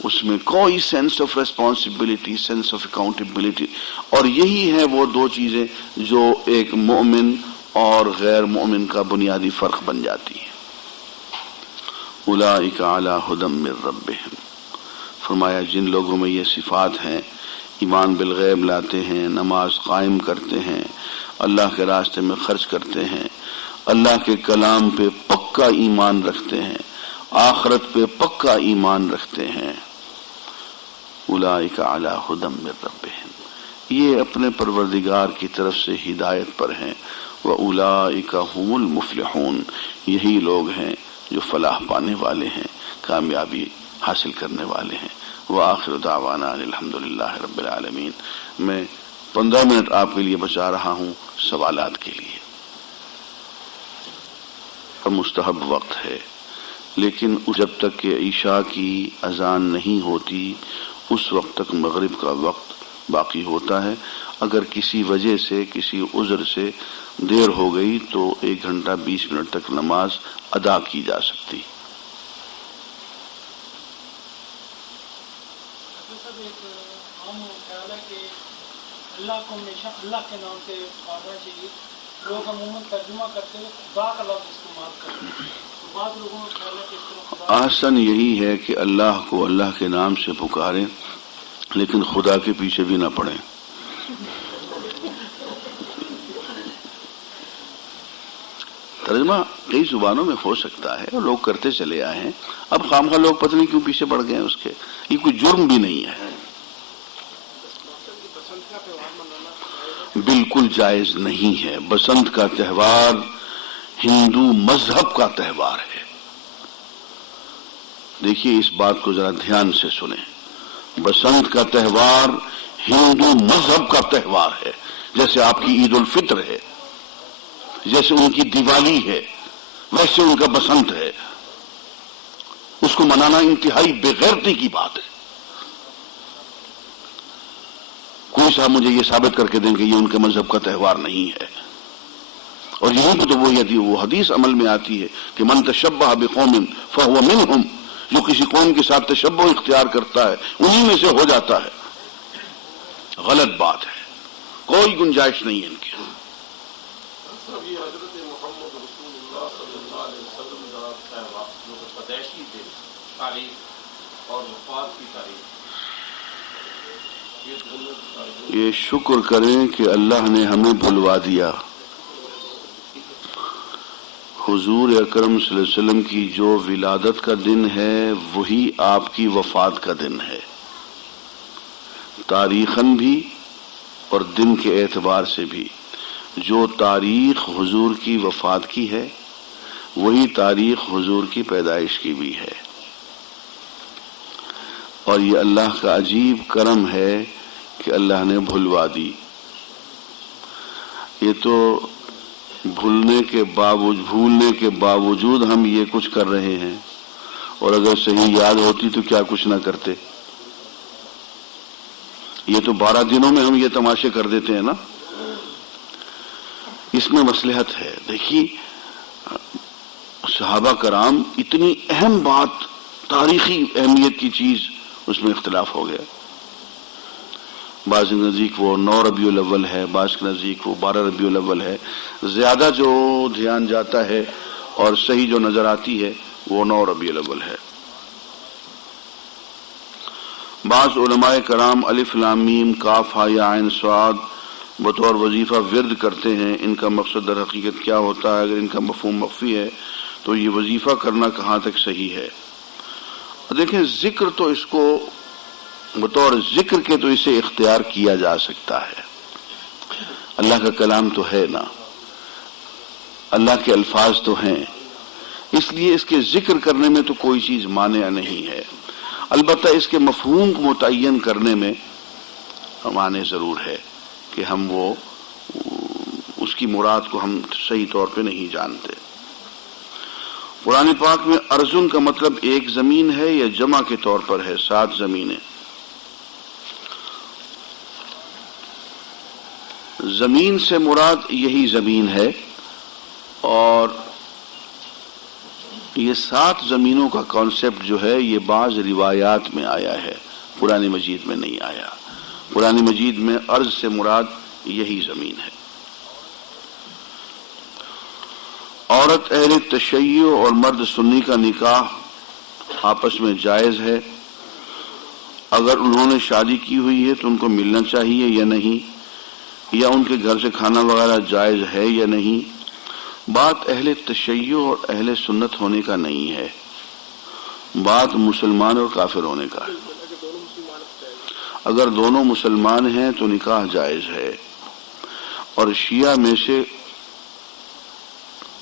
اس میں کوئی sense of responsibility, sense of accountability. اور یہی ہیں وہ دو چیزیں جو ایک مومن اور غیر مومن کا بنیادی فرق بن جاتی ہیں۔ اولئک علی ھدی من ربہم، فرمایا جن لوگوں میں یہ صفات ہیں، ایمان بالغیب لاتے ہیں، نماز قائم کرتے ہیں، اللہ کے راستے میں خرچ کرتے ہیں، اللہ کے کلام پہ پکا ایمان رکھتے ہیں، آخرت پہ پکا ایمان رکھتے ہیں، اولئک علی ھدی من ربہم، یہ اپنے پروردگار کی طرف سے ہدایت پر ہیں، واولئک ھم المفلحون، یہی لوگ ہیں جو فلاح پانے والے ہیں، کامیابی حاصل کرنے والے ہیں۔ وآخر دعوانا الحمدللہ رب العالمین۔ میں 15 منٹ آپ کے لیے بچا رہا ہوں سوالات کے لیے۔ مستحب وقت ہے، لیکن جب تک کہ عشاء کی اذان نہیں ہوتی اس وقت تک مغرب کا وقت باقی ہوتا ہے۔ اگر کسی وجہ سے، کسی عذر سے دیر ہو گئی تو 1 گھنٹہ 20 منٹ تک نماز ادا کی جا سکتی۔ اللہ کو ہمیشہ اللہ کے نام سے پڑھنا چاہیے۔ لوگ عموماً ترجمہ کرتے ہیں خدا کا لفظ استعمال کرتے ہیں، تو بعض لوگوں کو خیال ہے کہ اس طرح خدا، آسن یہی ہے کہ اللہ کو اللہ کے نام سے پکاریں، لیکن خدا کے پیچھے بھی نہ پڑیں۔ ترجمہ کئی زبانوں میں ہو سکتا ہے اور لوگ کرتے چلے آئے ہیں، اب خامخواہ لوگ پتہ نہیں کیوں پیچھے پڑ گئے ہیں اس کے، یہ کوئی جرم بھی نہیں ہے، بالکل جائز نہیں ہے۔ بسنت کا تہوار ہندو مذہب کا تہوار ہے، دیکھیے اس بات کو ذرا دھیان سے سنیں، بسنت کا تہوار ہندو مذہب کا تہوار ہے، جیسے آپ کی عید الفطر ہے، جیسے ان کی دیوالی ہے، ویسے ان کا بسنت ہے۔ اس کو منانا انتہائی بے غیرتی کی بات ہے۔ کوئی صاحب مجھے یہ ثابت کر کے دیں کہ یہ ان کے مذہب کا تہوار نہیں ہے، اور یہیں پہ تو وہ حدیث عمل میں آتی ہے کہ من تشبہ بقوم فہو منہم، جو کسی قوم کے ساتھ تشبہ اختیار کرتا ہے انہی میں سے ہو جاتا ہے۔ غلط بات ہے، کوئی گنجائش نہیں ہے ان کی۔ حضرت محمد رسول اللہ صلی اللہ علیہ وسلم کا تہوار جو پیدائشی دن، تاریخ اور وفات کی تاریخ، یہ شکر کریں کہ اللہ نے ہمیں بھلوا دیا۔ حضور اکرم صلی اللہ علیہ وسلم کی جو ولادت کا دن ہے وہی آپ کی وفات کا دن ہے، تاریخاً بھی اور دن کے اعتبار سے بھی۔ جو تاریخ حضور کی وفات کی ہے وہی تاریخ حضور کی پیدائش کی بھی ہے، اور یہ اللہ کا عجیب کرم ہے کہ اللہ نے بھلوا دی۔ یہ تو بھولنے کے باوجود ہم یہ کچھ کر رہے ہیں، اور اگر صحیح یاد ہوتی تو کیا کچھ نہ کرتے۔ یہ تو 12 دنوں میں ہم یہ تماشے کر دیتے ہیں نا، اس میں مصلحت ہے۔ دیکھیے صحابہ کرام اتنی اہم بات، تاریخی اہمیت کی چیز، اس میں اختلاف ہو گیا۔ بعض کے نزدیک وہ 9 ربیع الاول ہے، بعض کے نزدیک وہ 12 ربیع الاول ہے۔ زیادہ جو دھیان جاتا ہے اور صحیح جو نظر آتی ہے وہ 9 ربیع الاول ہے۔ بعض علماء کرام الف لام میم کاف ہا یا عین صاد بطور وظیفہ ورد کرتے ہیں. ان کا مقصد در حقیقت کیا ہوتا ہے؟ اگر ان کا مفہوم مخفی ہے تو یہ وظیفہ کرنا کہاں تک صحیح ہے؟ دیکھیں، ذکر تو اس کو بطور ذکر کے تو اسے اختیار کیا جا سکتا ہے. اللہ کا کلام تو ہے نا، اللہ کے الفاظ تو ہیں، اس لیے اس کے ذکر کرنے میں تو کوئی چیز مانع نہیں ہے. البتہ اس کے مفہوم کو متعین کرنے میں مانع ضرور ہے کہ ہم وہ اس کی مراد کو ہم صحیح طور پہ نہیں جانتے. قرآن پاک میں ارضن کا مطلب ایک زمین ہے یا جمع کے طور پر ہے؟ 7 زمینیں. زمین سے مراد یہی زمین ہے، اور یہ 7 زمینوں کا کانسیپٹ جو ہے یہ بعض روایات میں آیا ہے، قرآن مجید میں نہیں آیا. قرآن مجید میں ارض سے مراد یہی زمین ہے. عورت اہل تشیع اور مرد سنی کا نکاح آپس میں جائز ہے. اگر انہوں نے شادی کی ہوئی ہے تو ان کو ملنا چاہیے یا نہیں، یا ان کے گھر سے کھانا وغیرہ جائز ہے یا نہیں. بات اہل تشیع اور اہل سنت ہونے کا نہیں ہے، بات مسلمان اور کافر ہونے کا ہے. اگر دونوں مسلمان ہیں تو نکاح جائز ہے، اور شیعہ میں سے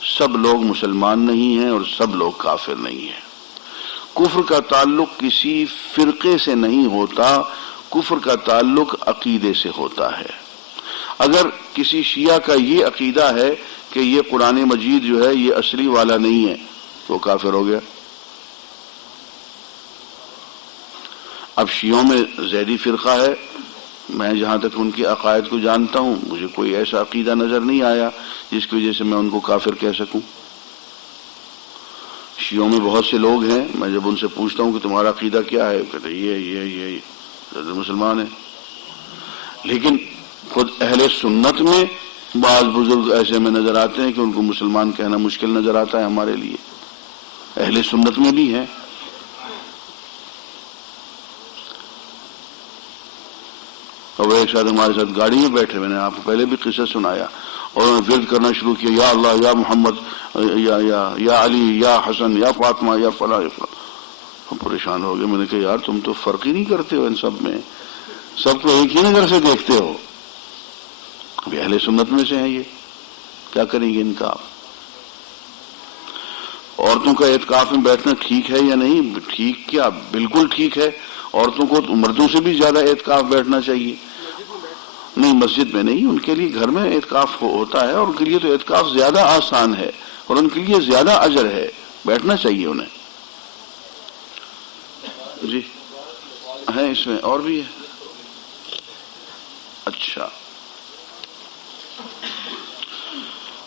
سب لوگ مسلمان نہیں ہیں اور سب لوگ کافر نہیں ہیں. کفر کا تعلق کسی فرقے سے نہیں ہوتا، کفر کا تعلق عقیدے سے ہوتا ہے. اگر کسی شیعہ کا یہ عقیدہ ہے کہ یہ قرآن مجید جو ہے یہ اصلی والا نہیں ہے تو وہ کافر ہو گیا. اب شیعوں میں زیدی فرقہ ہے، میں جہاں تک ان کے عقائد کو جانتا ہوں مجھے کوئی ایسا عقیدہ نظر نہیں آیا جس کی وجہ سے میں ان کو کافر کہہ سکوں. شیعوں میں بہت سے لوگ ہیں، میں جب ان سے پوچھتا ہوں کہ تمہارا عقیدہ کیا ہے، کہتے یہ مسلمان ہیں. لیکن خود اہل سنت میں بعض بزرگ ایسے میں نظر آتے ہیں کہ ان کو مسلمان کہنا مشکل نظر آتا ہے ہمارے لیے. اہل سنت میں بھی ہیں. اور وہ ایک ساتھ ہمارے ساتھ گاڑی میں بیٹھے، میں نے آپ کو پہلے بھی قصہ سنایا، اور انہوں نے ورد کرنا شروع کیا، یا اللہ، یا محمد، یا علی، یا حسن، یا فاطمہ، یا فلاں یا فلاں. ہم پریشان ہو گئے. میں نے کہا یار تم تو فرق ہی نہیں کرتے ہو ان سب میں، سب کو ایک ہی نظر سے دیکھتے ہو. ابھی اہل سنت میں سے ہیں، یہ کیا کریں گے ان کا؟ عورتوں کا اعتکاف میں بیٹھنا ٹھیک ہے یا نہیں؟ ٹھیک کیا، بالکل ٹھیک ہے. عورتوں کو مردوں سے بھی زیادہ اعتکاف بیٹھنا چاہیے. نہیں، مسجد میں نہیں، ان کے لیے گھر میں اعتکاف ہوتا ہے، اور ان کے لیے تو اعتکاف زیادہ آسان ہے اور ان کے لیے زیادہ اجر ہے، بیٹھنا چاہیے انہیں. جی ہے، اس میں اور بھی ہے. اچھا،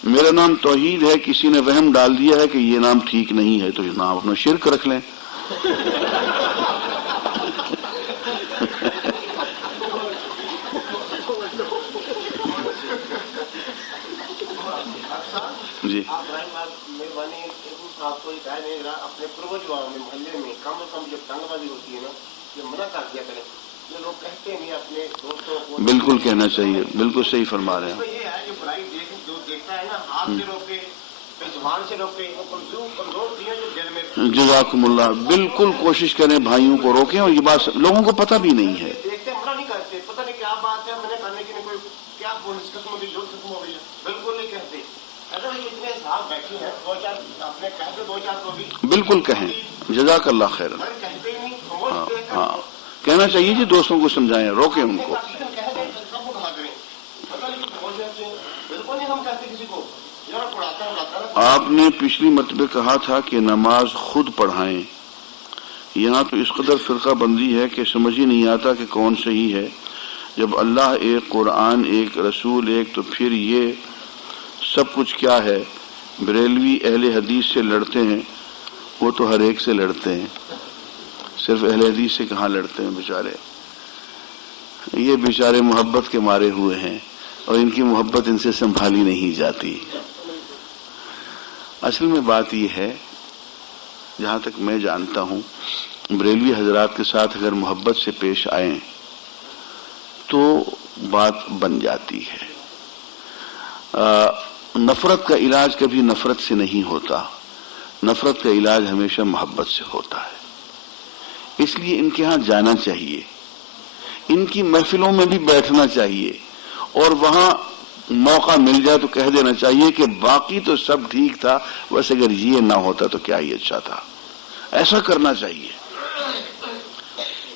میرا نام توحید ہے، کسی نے وہم ڈال دیا ہے کہ یہ نام ٹھیک نہیں ہے تو یہ نام اپنا شرک رکھ لیں. جی آپ کو اپنے پروجوں میں محلے میں کم از کم جب ٹنگ بازی ہوتی ہے نا، یہ منع کر دیا کریں. یہ لوگ کہتے ہیں اپنے دوستوں کو، بالکل کہنا چاہیے، بالکل صحیح فرما رہے ہیں. یہ ہے کہ برائی جو دیکھتا ہے نا، ہاتھ سے روکے، زبان سے روکے، کمزور چیزیں جو دل میں. جزاکم اللہ. بالکل کوشش کریں بھائیوں کو روکیں، اور یہ بات لوگوں کو پتہ بھی نہیں ہے. دیکھتے منع نہیں کرتے، پتہ نہیں کیا بات ہے، میں نے کرنے کی نہیں، کوئی کیا پولیس قسم ہوگی، جو قسم ہو گئی، بالکل نہیں کہتے. اگر یہ اتنے صاحب بیٹھے ہیں، 2-4 اپنے کہتے، 2-4 کو بھی بالکل کہیں. جزاک اللہ خیر. کہتے ہی نہیں. ہاں، کہنا چاہیے جی، دوستوں کو سمجھائیں، روکیں ان کو. آپ نے پچھلی مرتبہ کہا تھا کہ نماز خود پڑھائیں. یہاں تو اس قدر فرقہ بندی ہے کہ سمجھ ہی نہیں آتا کہ کون صحیح ہے. جب اللہ ایک، قرآن ایک، رسول ایک، تو پھر یہ سب کچھ کیا ہے؟ بریلوی اہل حدیث سے لڑتے ہیں، وہ تو ہر ایک سے لڑتے ہیں، صرف اہل حدیث سے کہاں لڑتے ہیں بیچارے. یہ بیچارے محبت کے مارے ہوئے ہیں، اور ان کی محبت ان سے سنبھالی نہیں جاتی. اصل میں بات یہ ہے، جہاں تک میں جانتا ہوں، بریلوی حضرات کے ساتھ اگر محبت سے پیش آئیں تو بات بن جاتی ہے. نفرت کا علاج کبھی نفرت سے نہیں ہوتا، نفرت کا علاج ہمیشہ محبت سے ہوتا ہے. اس لیے ان کے ہاں جانا چاہیے، ان کی محفلوں میں بھی بیٹھنا چاہیے، اور وہاں موقع مل جائے تو کہہ دینا چاہیے کہ باقی تو سب ٹھیک تھا، بس اگر یہ نہ ہوتا تو کیا ہی اچھا تھا. ایسا کرنا چاہیے.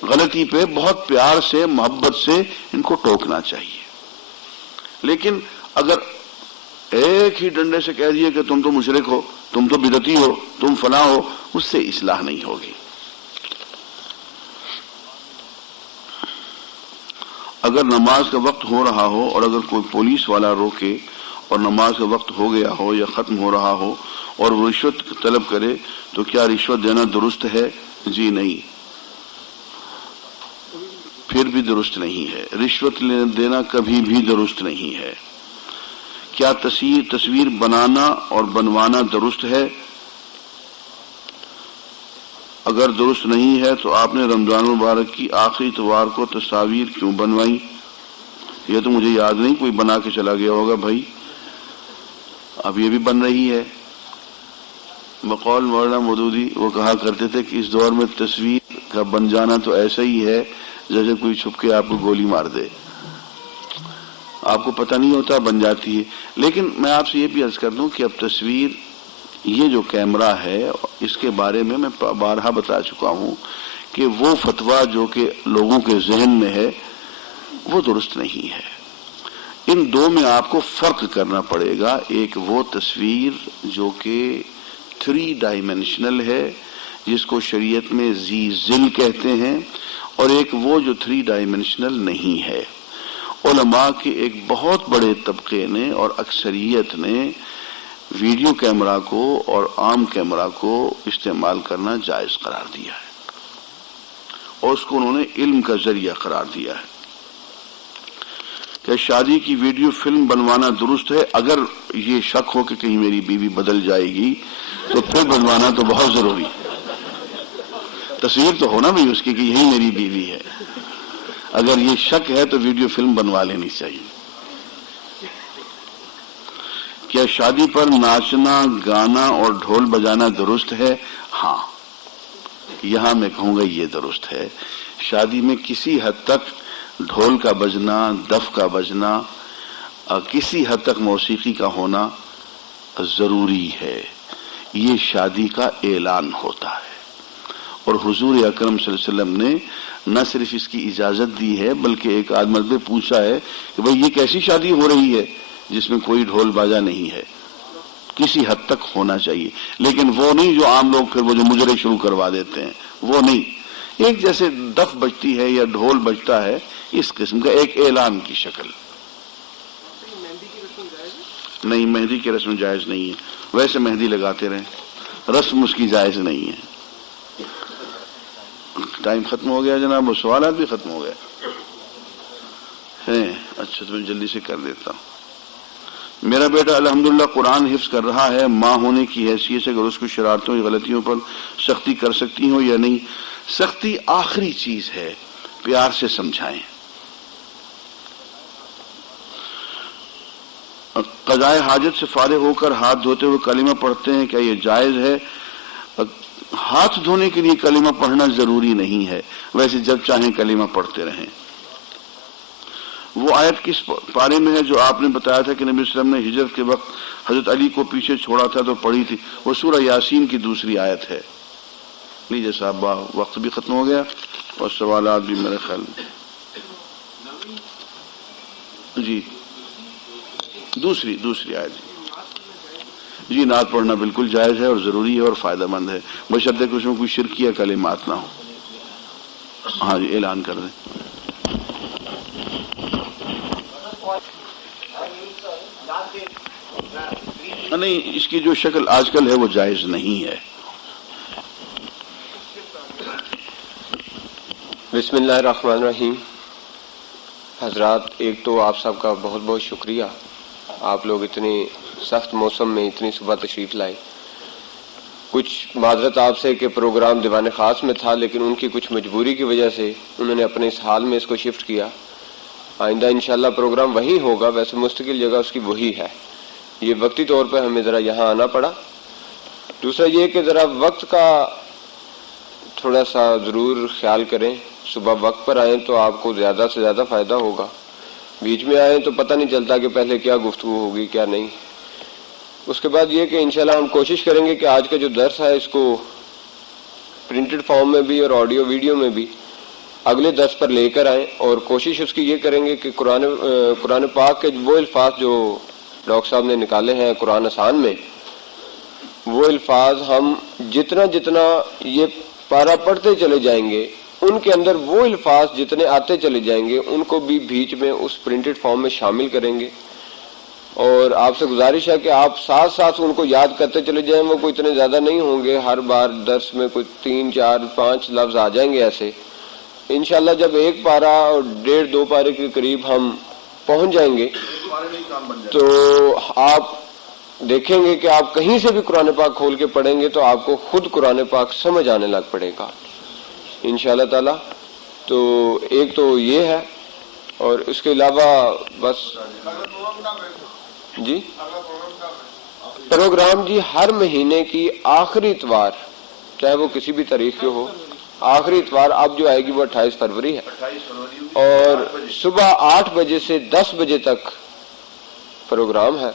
غلطی پہ بہت پیار سے محبت سے ان کو ٹوکنا چاہیے. لیکن اگر ایک ہی ڈنڈے سے کہہ دیے کہ تم تو مشرک ہو، تم تو بدعتی ہو، تم فلاں ہو، اس سے اصلاح نہیں ہوگی. اگر نماز کا وقت ہو رہا ہو اور اگر کوئی پولیس والا روکے اور نماز کا وقت ہو گیا ہو یا ختم ہو رہا ہو اور وہ رشوت طلب کرے تو کیا رشوت دینا درست ہے؟ جی نہیں، پھر بھی درست نہیں ہے. رشوت دینا کبھی بھی درست نہیں ہے. کیا تصویر بنانا اور بنوانا درست ہے؟ اگر درست نہیں ہے تو آپ نے رمضان مبارک کی آخری اتوار کو تصاویر کیوں بنوائی؟ یہ تو مجھے یاد نہیں، کوئی بنا کے چلا گیا ہوگا بھائی. اب یہ بھی بن رہی ہے. بقول مولانا مودودی وہ کہا کرتے تھے کہ اس دور میں تصویر کا بن جانا تو ایسا ہی ہے جیسے کوئی چھپ کے آپ کو گولی مار دے، آپ کو پتہ نہیں ہوتا بن جاتی ہے. لیکن میں آپ سے یہ بھی عرض کر دوں کہ اب تصویر یہ جو کیمرہ ہے اس کے بارے میں بارہا بتا چکا ہوں کہ وہ فتویٰ جو کہ لوگوں کے ذہن میں ہے وہ درست نہیں ہے. ان دو میں آپ کو فرق کرنا پڑے گا. ایک وہ تصویر جو کہ 3 ڈائمینشنل ہے جس کو شریعت میں ذی ذل کہتے ہیں، اور ایک وہ جو 3 ڈائمینشنل نہیں ہے. علماء کے ایک بہت بڑے طبقے نے اور اکثریت نے ویڈیو کیمرہ کو اور عام کیمرہ کو استعمال کرنا جائز قرار دیا ہے، اور اس کو انہوں نے علم کا ذریعہ قرار دیا ہے. کہ شادی کی ویڈیو فلم بنوانا درست ہے؟ اگر یہ شک ہو کہ کہیں میری بیوی بدل جائے گی تو پھر بنوانا تو بہت ضروری. تصویر تو ہونا بھی اس کی کہ یہی میری بیوی ہے. اگر یہ شک ہے تو ویڈیو فلم بنوا لینی چاہیے. کیا شادی پر ناچنا، گانا اور ڈھول بجانا درست ہے؟ ہاں، یہاں میں کہوں گا یہ درست ہے. شادی میں کسی حد تک ڈھول کا بجنا، دف کا بجنا، کسی حد تک موسیقی کا ہونا ضروری ہے. یہ شادی کا اعلان ہوتا ہے، اور حضور اکرم صلی اللہ علیہ وسلم نے نہ صرف اس کی اجازت دی ہے بلکہ ایک آدمی سے پوچھا ہے کہ بھئی یہ کیسی شادی ہو رہی ہے جس میں کوئی ڈھول باجا نہیں ہے؟ کسی حد تک ہونا چاہیے، لیکن وہ نہیں جو عام لوگ پھر وہ جو مجرے شروع کروا دیتے ہیں، وہ نہیں. ایک جیسے دف بجتی ہے یا ڈھول بجتا ہے، اس قسم کا ایک اعلان کی شکل. نہیں، مہندی کی رسم جائز نہیں ہے. ویسے مہندی لگاتے رہیں، رسم اس کی جائز نہیں ہے. ٹائم ختم ہو گیا جناب، سوالات بھی ختم ہو گئے ہیں. اچھا تو میں جلدی سے کر دیتا ہوں. میرا بیٹا الحمدللہ قرآن حفظ کر رہا ہے. ماں ہونے کی حیثیت سے اگر اس کو شرارتوں یا غلطیوں پر سختی کر سکتی ہوں یا نہیں؟ سختی آخری چیز ہے، پیار سے سمجھائیں. قضائے حاجت سے فارغ ہو کر ہاتھ دھوتے ہوئے کلمہ پڑھتے ہیں، کیا یہ جائز ہے؟ ہاتھ دھونے کے لیے کلمہ پڑھنا ضروری نہیں ہے، ویسے جب چاہیں کلمہ پڑھتے رہیں. وہ آیت کس پارے میں ہے جو آپ نے بتایا تھا کہ نبی صلی اللہ علیہ وسلم نے ہجرت کے وقت حضرت علی کو پیچھے چھوڑا تھا تو پڑھی تھی؟ وہ سورہ یاسین کی دوسری آیت ہے. لیجیے صاحب، وقت بھی ختم ہو گیا اور سوالات بھی میرے خیال میں. جی دوسری آیت. جی نعت پڑھنا بالکل جائز ہے اور ضروری ہے اور فائدہ مند ہے، بشرطے کہ اس میں کوئی شرکیہ کلمات نہ ہو. ہاں جی اعلان کر دیں. نہیں، اس کی جو شکل آج کل ہے وہ جائز نہیں ہے. بسم اللہ الرحمن الرحیم. حضرات، ایک تو آپ سب کا بہت بہت شکریہ، آپ لوگ اتنی سخت موسم میں اتنی صبح تشریف لائے. کچھ معذرت آپ سے کہ پروگرام دیوان خاص میں تھا، لیکن ان کی کچھ مجبوری کی وجہ سے انہوں نے اپنے اس حال میں اس کو شفٹ کیا. آئندہ انشاءاللہ پروگرام وہی ہوگا، ویسے مستقل جگہ اس کی وہی ہے. یہ وقتی طور پہ ہمیں ذرا یہاں آنا پڑا. دوسرا یہ کہ ذرا وقت کا تھوڑا سا ضرور خیال کریں. صبح وقت پر آئیں تو آپ کو زیادہ سے زیادہ فائدہ ہوگا. بیچ میں آئیں تو پتہ نہیں چلتا کہ پہلے کیا گفتگو ہوگی کیا نہیں. اس کے بعد یہ کہ انشاءاللہ ہم کوشش کریں گے کہ آج کا جو درس ہے اس کو پرنٹڈ فارم میں بھی اور آڈیو ویڈیو میں بھی اگلے درس پر لے کر آئیں، اور کوشش اس کی یہ کریں گے کہ قرآن پاک کے وہ الفاظ جو ڈاکٹر صاحب نے نکالے ہیں قرآن آسان میں، وہ الفاظ ہم جتنا یہ پارہ پڑھتے چلے جائیں گے، ان کے اندر وہ الفاظ جتنے آتے چلے جائیں گے ان کو بھی بیچ میں اس پرنٹڈ فارم میں شامل کریں گے. اور آپ سے گزارش ہے کہ آپ ساتھ ساتھ ان کو یاد کرتے چلے جائیں. وہ کوئی اتنے زیادہ نہیں ہوں گے، ہر بار درس میں کوئی 3 4 5 لفظ آ جائیں گے ایسے. انشاءاللہ جب 1 پارہ اور 1.5 2 پارے کے قریب ہم پہنچ جائیں گے تو آپ دیکھیں گے کہ آپ کہیں سے بھی قرآن پاک کھول کے پڑھیں گے تو آپ کو خود قرآن پاک سمجھ آنے لگ پڑے گا انشاءاللہ تعالی. تو ایک تو یہ ہے، اور اس کے علاوہ بس جی پروگرام جی ہر مہینے کی آخری اتوار، چاہے وہ کسی بھی تاریخ کے ہو، آخری اتوار اب جو آئے گی وہ 28 فروری ہے، اور صبح 8 بجے سے 10 بجے تک پروگرام ہے.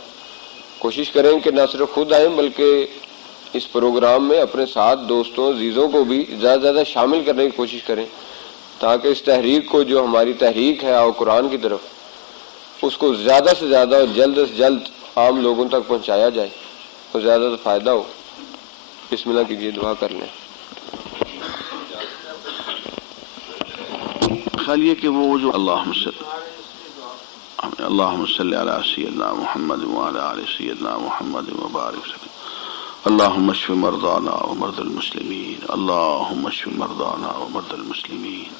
کوشش کریں کہ نہ صرف خود آئیں بلکہ اس پروگرام میں اپنے ساتھ دوستوں عزیزوں کو بھی زیادہ سے زیادہ شامل کرنے کی کوشش کریں، تاکہ اس تحریک کو جو ہماری تحریک ہے اور قرآن کی طرف، اس کو زیادہ سے زیادہ اور جلد سے جلد عام لوگوں تک پہنچایا جائے اور زیادہ سے فائدہ ہو. بسم اللہ کیجیے، دعا کر لیں. خیال یہ کہ وہ جو اللہم صلی علی سیدنا محمد وعلی آل سیدنا محمد وبارک وسلم. اللہم اشف مرضانا ومرضى المسلمین، اللہم اشف مرضانا ومرضى المسلمین،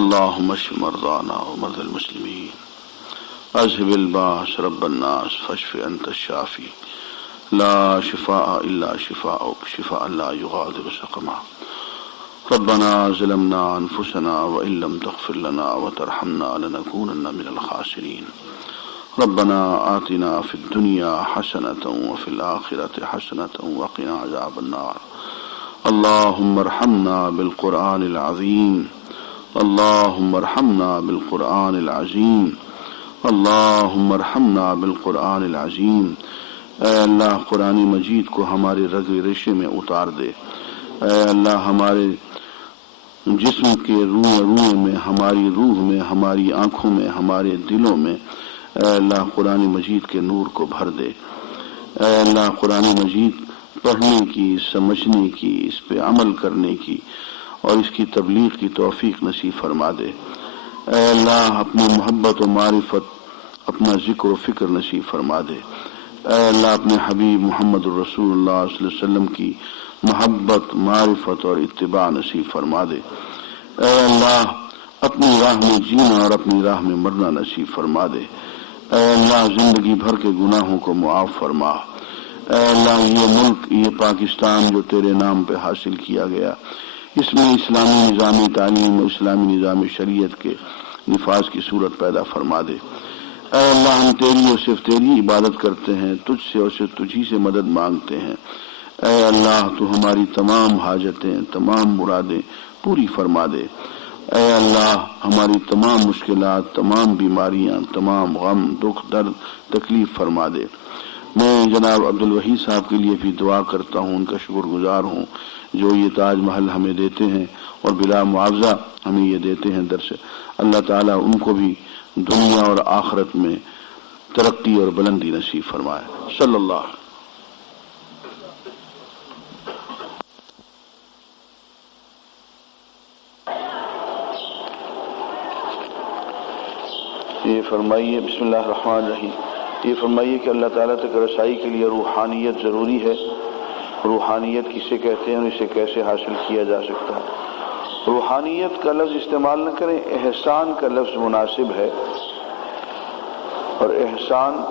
اللہم اشف مرضانا ومرضى المسلمین. اذهب الباس رب الناس فاشف انت الشافی، لا شفاء الا شفاءک شفاء لا یغادر سقما. ربنا ظلمنا انفسنا وان لم تغفر لنا وترحمنا لنكونن من الخاسرین. ربنا آتنا في الدنيا حسنة وفي الآخرة حسنة وقنا عذاب النار. اللهم ارحمنا بالقرآن العظيم، اللهم ارحمنا بالقرآن العظيم، اللهم ارحمنا بالقرآن العظيم. اے اللہ قرآن مجید کو ہمارے رگ ریشے میں اتار دے. اے اللہ ہمارے جسم کے روح میں، ہماری روح میں، ہماری آنکھوں میں، ہمارے دلوں میں اے اللہ قرآن مجید کے نور کو بھر دے. اے اللہ قرآن مجید پڑھنے کی، سمجھنے کی، اس پہ عمل کرنے کی اور اس کی تبلیغ کی توفیق نصیب فرما دے. اے اللہ اپنی محبت و معرفت، اپنا ذکر و فکر نصیب فرما دے. اے اللہ اپنے حبیب محمد الرسول اللہ صلی اللہ علیہ وسلم کی محبت، معرفت اور اتباع نصیب فرما دے. اے اللہ اپنی راہ میں جینا اور اپنی راہ میں مرنا نصیب فرما دے. اے اللہ زندگی بھر کے گناہوں کو معاف فرما. اے اللہ یہ ملک، یہ پاکستان جو تیرے نام پہ حاصل کیا گیا، اس میں اسلامی نظام تعلیم و اسلامی نظام شریعت کے نفاذ کی صورت پیدا فرما دے. اے اللہ ہم تیری اور صرف تیری عبادت کرتے ہیں، تجھ سے اور صرف تجھی سے مدد مانگتے ہیں. اے اللہ تو ہماری تمام حاجتیں، تمام مرادیں پوری فرما دے. اے اللہ ہماری تمام مشکلات، تمام بیماریاں، تمام غم، دکھ، درد، تکلیف فرما دے. میں جناب عبدالوحید صاحب کے لیے بھی دعا کرتا ہوں، ان کا شکر گزار ہوں جو یہ تاج محل ہمیں دیتے ہیں اور بلا معاوضہ ہمیں یہ دیتے ہیں درس. اللہ تعالیٰ ان کو بھی دنیا اور آخرت میں ترقی اور بلندی نصیب فرمائے. صلی اللہ علیہ. یہ فرمائیے بسم اللہ الرحمن الرحیم، یہ فرمائیے کہ اللہ تعالیٰ تک رسائی کے لیے روحانیت ضروری ہے. روحانیت کسے کہتے ہیں اور اسے کیسے حاصل کیا جا سکتا ہے؟ روحانیت کا لفظ استعمال نہ کریں، احسان کا لفظ مناسب ہے. اور احسان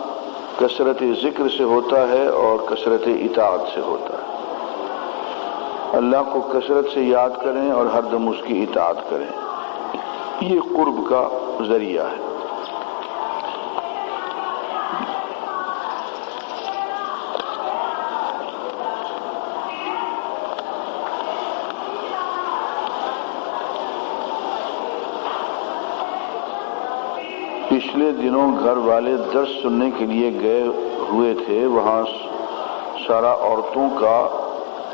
کثرت ذکر سے ہوتا ہے اور کثرت اطاعت سے ہوتا ہے. اللہ کو کثرت سے یاد کریں اور ہر دم اس کی اطاعت کریں، یہ قرب کا ذریعہ ہے۔ پچھلے دنوں گھر والے درس سننے کے لیے گئے ہوئے تھے، وہاں سارا عورتوں کا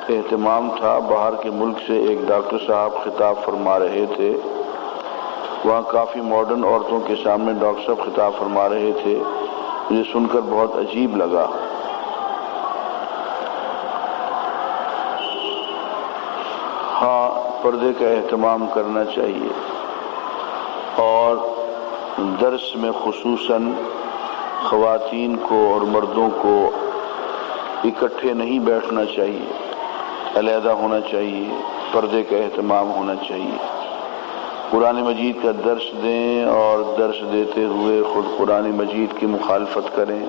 اہتمام تھا۔ باہر کے ملک سے ایک ڈاکٹر صاحب خطاب فرما رہے تھے، وہاں کافی ماڈرن عورتوں کے سامنے ڈاکٹر صاحب خطاب فرما رہے تھے، مجھے سن کر بہت عجیب لگا۔ ہاں، پردے کا اہتمام کرنا چاہیے اور درس میں خصوصاً خواتین کو اور مردوں کو اکٹھے نہیں بیٹھنا چاہیے، علیحدہ ہونا چاہیے، پردے کا اہتمام ہونا چاہیے۔ قرآن مجید کا درس دیں اور درس دیتے ہوئے خود قرآن مجید کی مخالفت کریں،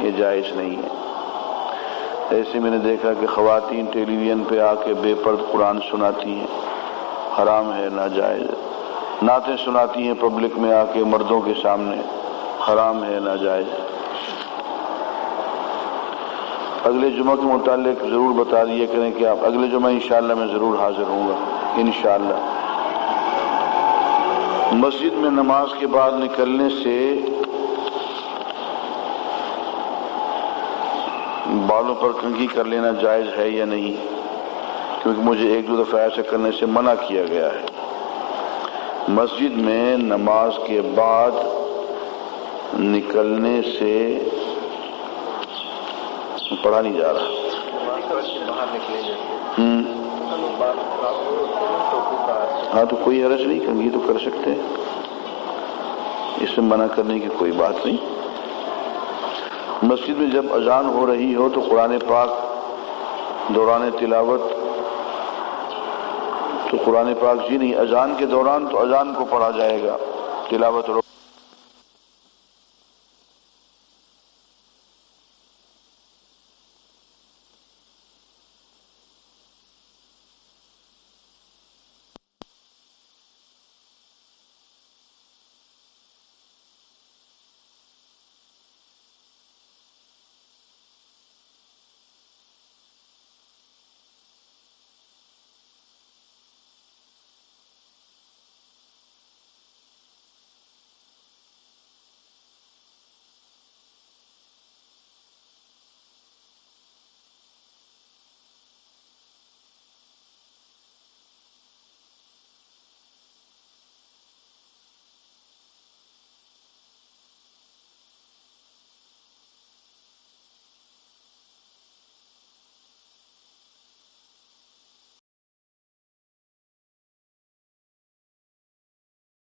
یہ جائز نہیں ہے۔ ایسے میں نے دیکھا کہ خواتین ٹیلی ویژن پہ آ کے بے پرد قرآن سناتی ہیں، حرام ہے، ناجائز ہے۔ نعتیں سناتی ہیں پبلک میں آ کے مردوں کے سامنے، حرام ہے، ناجائز ہے۔ اگلے جمعہ کے متعلق ضرور بتا دیا کریں کہ آپ اگلے جمعہ انشاءاللہ میں ضرور حاضر ہوں گا انشاءاللہ۔ مسجد میں نماز کے بعد نکلنے سے بالوں پر کنگھی کر لینا جائز ہے یا نہیں؟ کیونکہ مجھے ایک دو دفعہ ایسا کرنے سے منع کیا گیا ہے۔ مسجد میں نماز کے بعد نکلنے سے پڑھا نہیں جا رہا۔ ہاں تو کوئی حرج نہیں، کنگھی تو کر سکتے ہیں، اس سے منع کرنے کی کوئی بات نہیں۔ مسجد میں جب اذان ہو رہی ہو تو قرآن پاک دوران تلاوت تو قرآن پاک جی نہیں، اذان کے دوران تو اذان کو پڑھا جائے گا، تلاوت